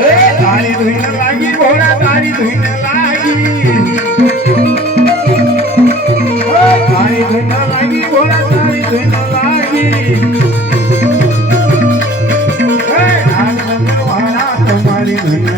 તારી ધૂન લાગી ભોળા તારી ધૂન લાગી તારી ધૂન લાગી ભોળા તારી ધૂન લાગી તમારી ધૂન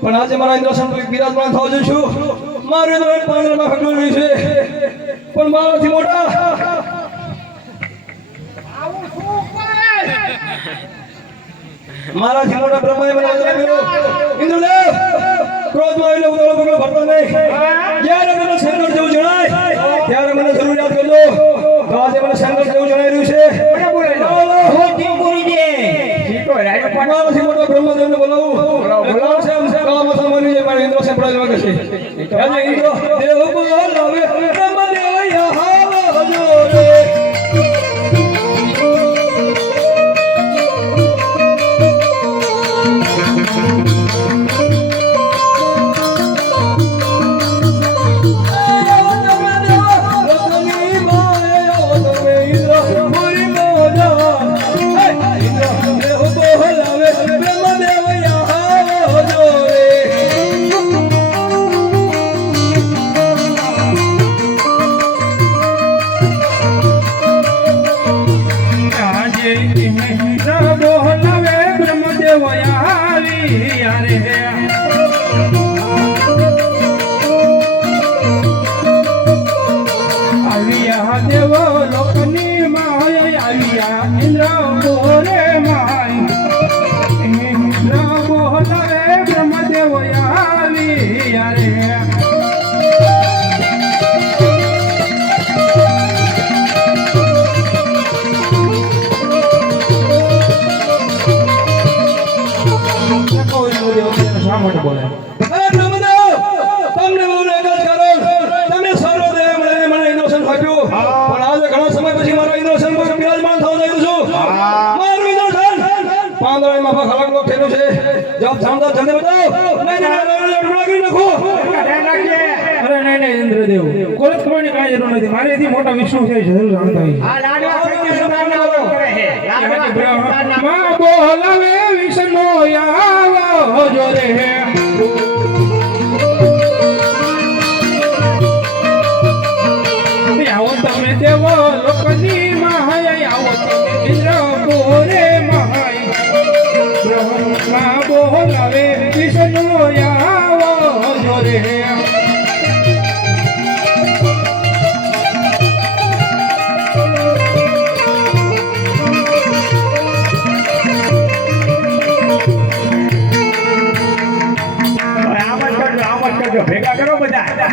પણ આજે મારા ઇન્દ્રસન બિરાજમાન થાવ છું મારું તો પાંદડામાં ફગડું રહ્યું છે પણ મારાથી મોટા મારાથી મોટા બ્રહ્માએ મને જણાવ્યું ઇન્દ્રદેવ ક્રોધમાં આવીને ઉદળો પગલો ભરતો નહીં જ્યારે મને શંકર જેવું જણાય ત્યારે મને જરૂર યાદ કરજો તો આજે મને શંકર જેવું જણાઈ રહ્યું છે મારાથી મોટા બ્રહ્મદેવને બોલાવું છે કાળા માથા મારી જાય મારે ઇન્દ્ર સંપડાય લાગે છે આજે ઇન્દ્ર દેવ બોલાવે બ્રહ્મદેવ યહાવ હજોરે પાંદડામાં ખલાક લોક થયેલું છે જવાબ જાણતા જલ્દી બતાવો નહીં કરી નાખો ધ્યાન રાખજે. અરે નહીં ઇન્દ્રદેવ કોઈ ખબરની કાંઈ જરૂર નથી મારેથી મોટા વિષ્ણુ છે જરૂર જાણતા હોય આ લાડવા સત્ય સમાન કરે છે. લાડવા સત્ય માં બોલાવે વિષ્ણુ આવો જો રે આવો તમે દેવો લોકની મહાય આવો તમે ઇન્દ્ર બોરે મહાય બ્રહ્મા બોલાવે વિષ્ણુ આવો જો રે આમ જ કરજો ભેગા કરો બધા.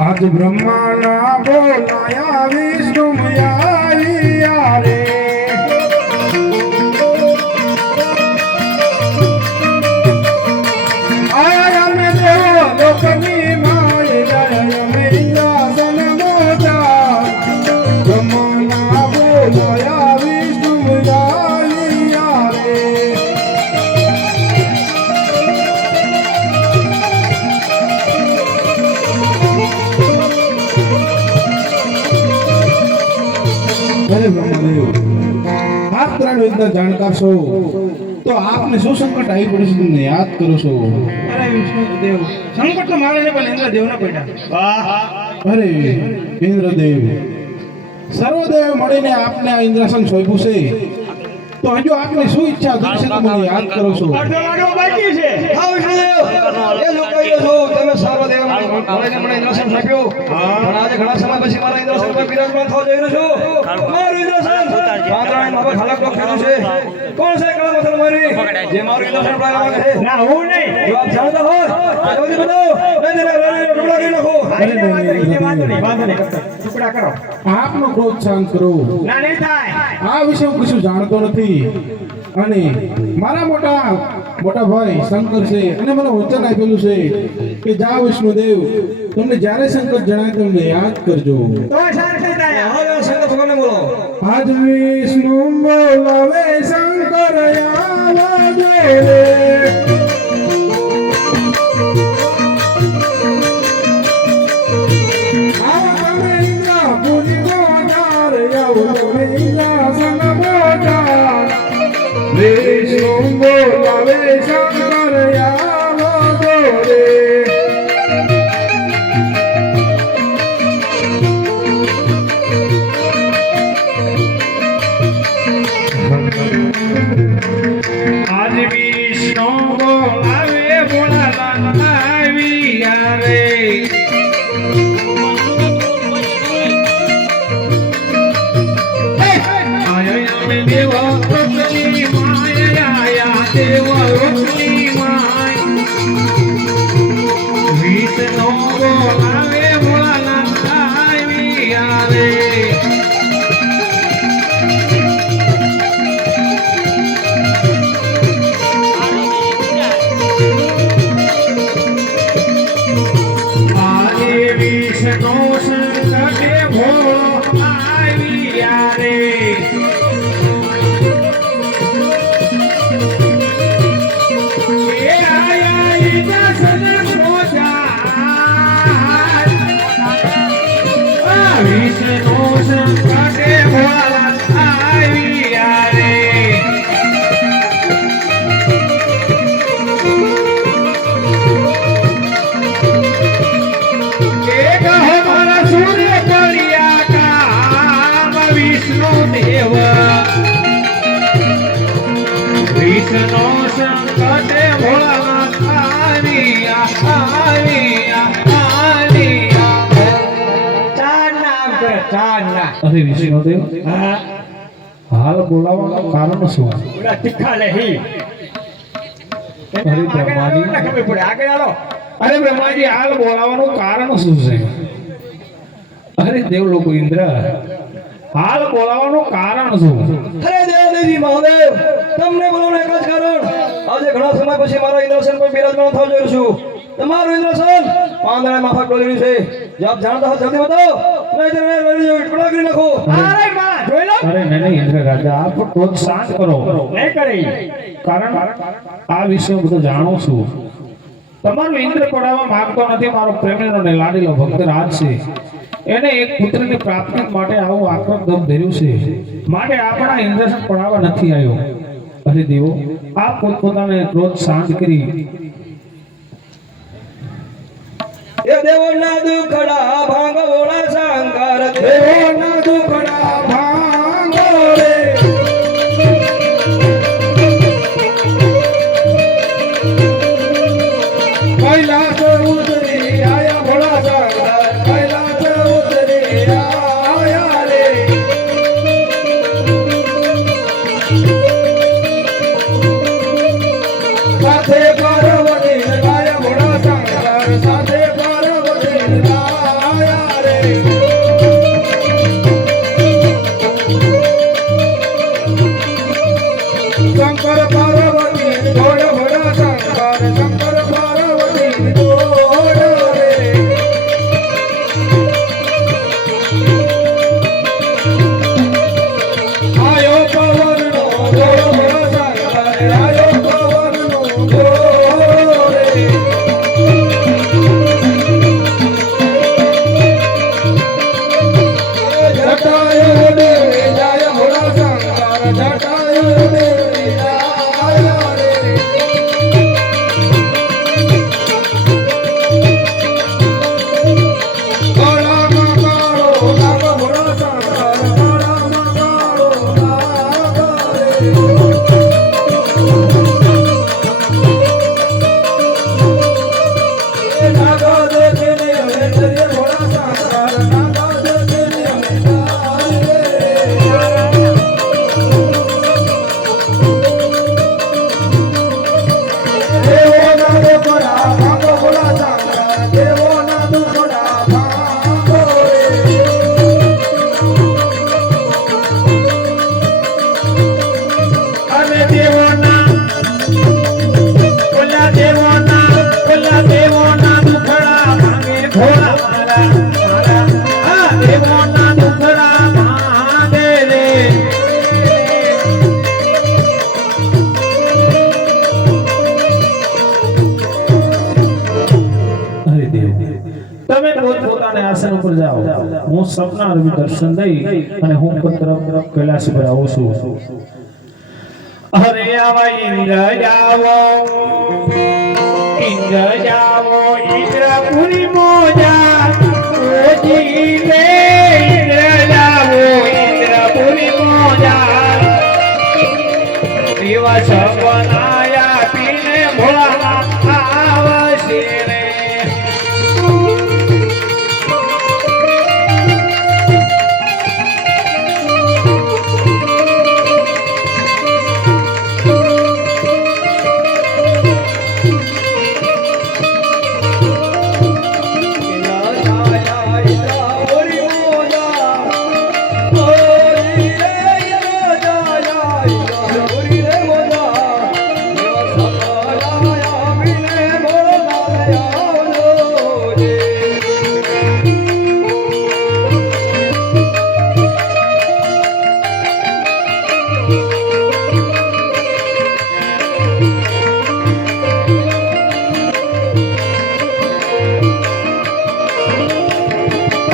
આજ બ્રહ્માના બોલાયા વિષ્ણુ આવ્યા રે આય અમે દેવો લોકની માય જય અમે ઈયાસન મોજા બ્રહ્માના બોલાયા વિષ્ણુ આવ્યા રે અરે બ્રહ્મદેવ આપ ત્રણ વેદના જાણકાર છો તો આપને શું સંકટ આવી પડ્યું છે તમને યાદ કરો છો અરે વિષ્ણુદેવ સંકટ તો મારે ને પણ ઇન્દ્રદેવના પડ્યા અરે ઇન્દ્રદેવ સર્વદેવ મળીને આપને આ ઇન્દ્રાસન સોંપ્યું છે તો હજુ આપને શું ઈચ્છા હતી છે તમે યાદ કરો છો અડધો લાડવો બાકી છે. હા વિષ્ણુદેવ એ લોકાયો છો તમે સર્વદેવ મળીને મને ઇન્દ્રસન આપ્યું પણ આજે ઘણા સમય પછી મારા ઇન્દ્રસન પર બિરાજમાન થવા જઈ રહ્યો છું મારું ઇન્દ્રસન પાંદડાની માફક હલક ડોક થયું છે કોણ છે કળા મથલ મારી જે મારું ઇન્દ્રસન પ્રાણ માંગે છે ના હું નહીં. જો આપ જાણતા હોય તો જલ્દી બતાવો નહીં ટુકડા કરી નાખો વાંધો નહીં. ટુકડા કરો. આપનો ક્રોધ શાંત કરો ના નહીં થાય. આ વિશે હું કશું જાણતો નથી અને મારા મોટા ભાઈ શંકર છે અને મને વચન આપેલું છે કે જાઓ વિષ્ણુદેવ તમને જ્યારે સંકટ જણાય તમને યાદ કરજો તો શાંતિ થાય. હવે સંગત ભગવાનને બોલો આજ વિષ્ણુ બોલાવે શંકર આવજો રે આવો તમે ઇન્દ્રપુરી ગોદાર આવો તમે ઇન્દ્રાસન ગોદાર વિષ્ણુ બોલાવે શંકર આવજો રે આજ વિષ્ણુ બોલાવે ભોળાનાથ આવ્યા રે આયા અમે દેવ લોકની માય આયા દેવ લોકની માય વિષ્ણુ બોલાવે ભોળાનાથ આવ્યા રે આજે વિષ્ણુ સંકટે ભોળો આવ્યા રે એ આયા ઇન્દ્રસન મોજાર. આ વિષ્ણુ સંકટે ભોળા આવ્યા રે એક હમારા સૂર્ય કળિયા કામ વિષ્ણુ દેવ વિષ્ણુ સંકટે ભોળાનાથ આવ્યા ચાર નામ કરે. ચાર નામ. અરે વિષ્ણુદેવ હાલ બોલાવવાનું કારણ શું ઓલા તીખા લહી. અરે બ્રહ્માજી ના ખબર પડે. આગળ હાલો. અરે બ્રહ્માજી હાલ બોલાવવાનું કારણ શું છે અરે દેવ લોકો ઇન્દ્ર હાલ બોલાવવાનું કારણ શું અરે દેવદેવી મહાદેવ તમને બોલવાનું એક જ કારણ આજે ઘણા સમય પછી મારા ઇન્દ્રસન પર બિરાજમાન થવા જઈ રહ્યો છું તમારું ઇન્દ્રસન પાંદડા માફક ડોલેલું છે જો આપ જાણતા હો જલ્દી બતાવો નહીં તો ટુકડા કરી નાખો અરે માં જોઈ લો. અરે નહીં ઇન્દ્ર રાજા આપ ક્રોધ શાંત કરો. નહીં કરી. કારણ આ વિશે હું બધું જાણું છું. તમારો ઇન્દ્ર પડાવવા માંગતો નથી. મારો પ્રેમીનો ને લાડીલો ભક્ત રાજ છે. એને એક પુત્રની પ્રાપ્તિ માટે આવું આક્રમ દમ ધર્યું છે. માટે આપણા ઇન્દ્રસન પડાવવા નથી આવ્યો. અરે દેવો આપ પોતપોતાને ક્રોધ શાંત કરી એ દેવોના દુખડા ભાંગોળા શંકર દેવોના દુખડા ભાંગો રે કૈલાસ ઉતરી આયા ભોળા શંકર કૈલાસ ઉતરી આયા રે સાથે પાર્વતી આયા ભોળા શંકર સાથે પાર્વતી આયા રે શંકર પાર્વતી જોડ ભોળા શંકર શંકર પાર્વતી જોડ રે આયો પવનનો જોડ ભોળા શંકર આયો પવનનો જોડ રે જટાયુ દેવી જાય ભોળા શંકર જટાયુ દેવી જાય રે કાળામાં કાળો નાગ ભોળા શંકર કાળામાં કાળો નાગ રે નાગો દેખીને હવે ડરે ભોળા શંકર નાગો દેખીને હવે દેવોના દુખડા ભાંગો ભોળા શંકર દેવોના દુખડા ભાંગો રે અને દેવોના ઓલા દેવોના દુખડા ભાંગે ભોળા મારા આ દેવોના દુખડા ભાંગે રે હરે દેવ તમે પોતાને આસન ઉપર જાઓ. હું સપના રવિ દર્શન દઈ અને હું તરફ કૈલાસ પર આવું છું. અરે આવા ઇન્દ્ર જાવો ઇન્દ્રપુરી મોજા ઓજી રે ઇન્દ્ર જાવો ઇન્દ્રપુરી મોજા એવા સપનાયા પીને ભોળા આવશે રે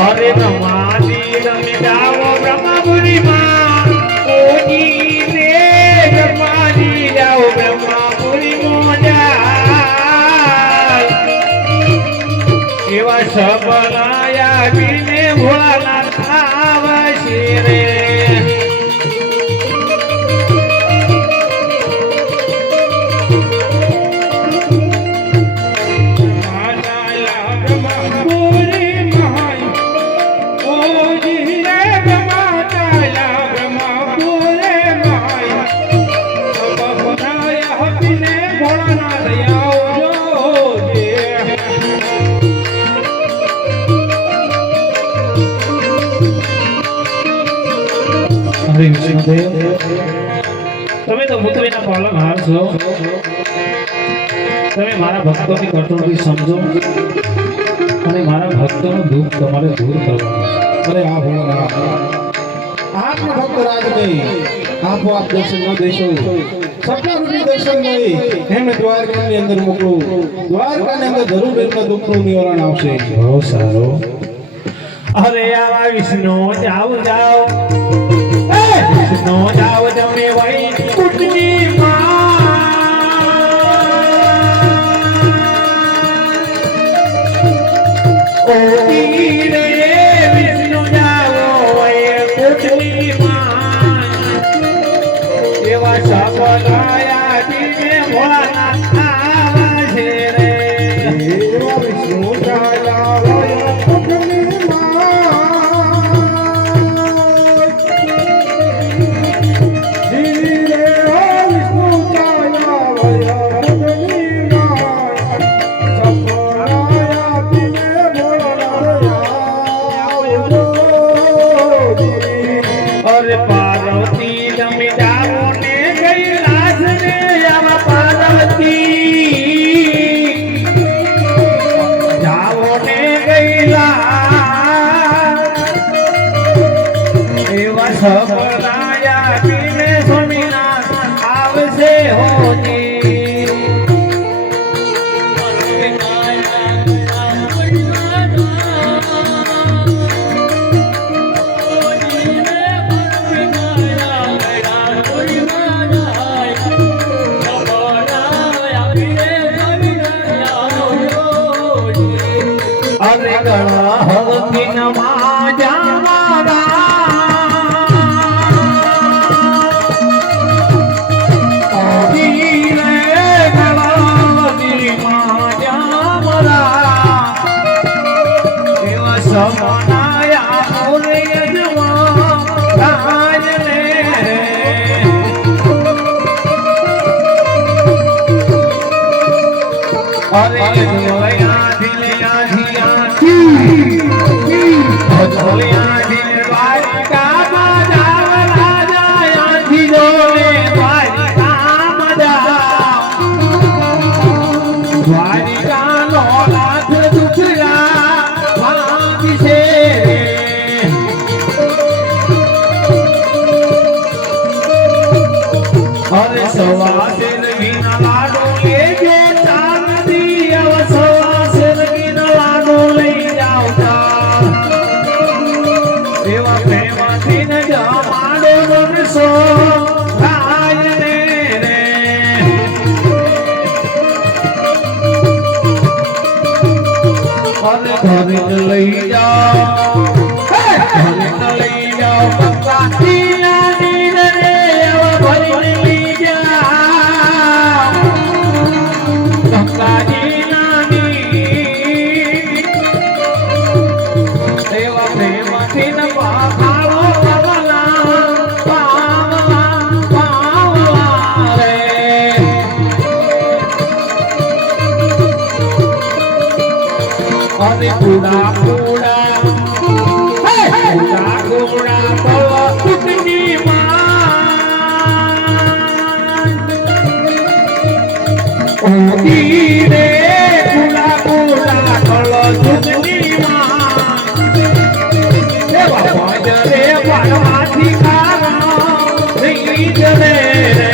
અરે બ્રહ્માજી રમે જાઓ બ્રહ્માપુરીમાં ઓજી રે બ્રહ્માજી જાઓ બ્રહ્માપુરી મોજા એવા સપનાયા પીને ભોળાનાથ આવશે રે હરે વિષ્ણુદેવ તમે તો પુત્રીના પાલનહાર છો. તમે મારા ભક્તોની કટોકટી સમજો અને મારા ભક્તોનું દુઃખ તમારે દૂર કરવાનું. અરે આ ભોળાનાથ આપને ભક્ત રાજ નહીં આપો આપ દર્શન ન દેશો સપના રૂપી દર્શન નહીં એમને દ્વારકાની અંદર મોકલો દ્વારકાની અંદર જરૂર એમના દુઃખનું નિવારણ આવશે બહુ સારું અરે આવા વિષ્ણુ જાવ જાવ વિષ્ણુ જાવ તમે વઈ કુટની માં ઓ રે વિષ્ણુ જાવ વઈ કુટની માં એવા સપનાયા દિને ભોળાનાથ આવા છે રે એવા વિષ્ણુ ચાલ્યા કુટની पार्वती जमी जाओ ने गई लाश ने आवा पार्वती जाओ ने गई लाश एवा सपनाया पीने स्वामीनाथ आवसे होनी अरे धोलिया दिलिया दिया धोलिया दिल द्वारिका बजाव राजा आंधी डोले द्वारिका बजाव द्वारिका नो नाथ दुखरा भांति से अरे सवा से बिना लाडो लेके લઈ જાઓ લઈ જાઓ પપ્પા ભરી લઈ જાઓ પપ્પાજી નાની એવા પ્રેમથી ન પાખાડો પાવલા રે અને કુડા કુડા કુડા કુડા પવા કુટની માં ઓડી રે કુડા કુડા કળો કુટની માં એ બાપા જરે પાડવાથી કારા રહી જરે રે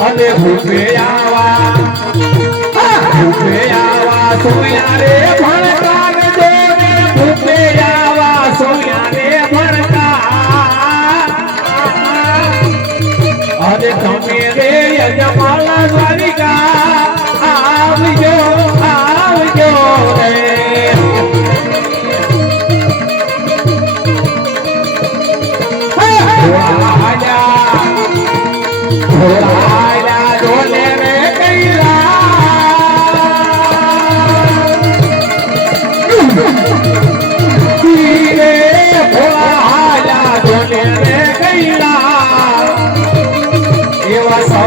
અરે ભૂપે આવા સોયા રે ભણકા ને દોરે ભૂપે આવા સોયા રે ભણકા અરે તમે રે યજમાન દ્વારિકા આવજો આવજો રે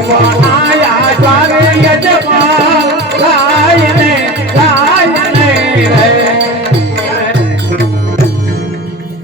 Bye.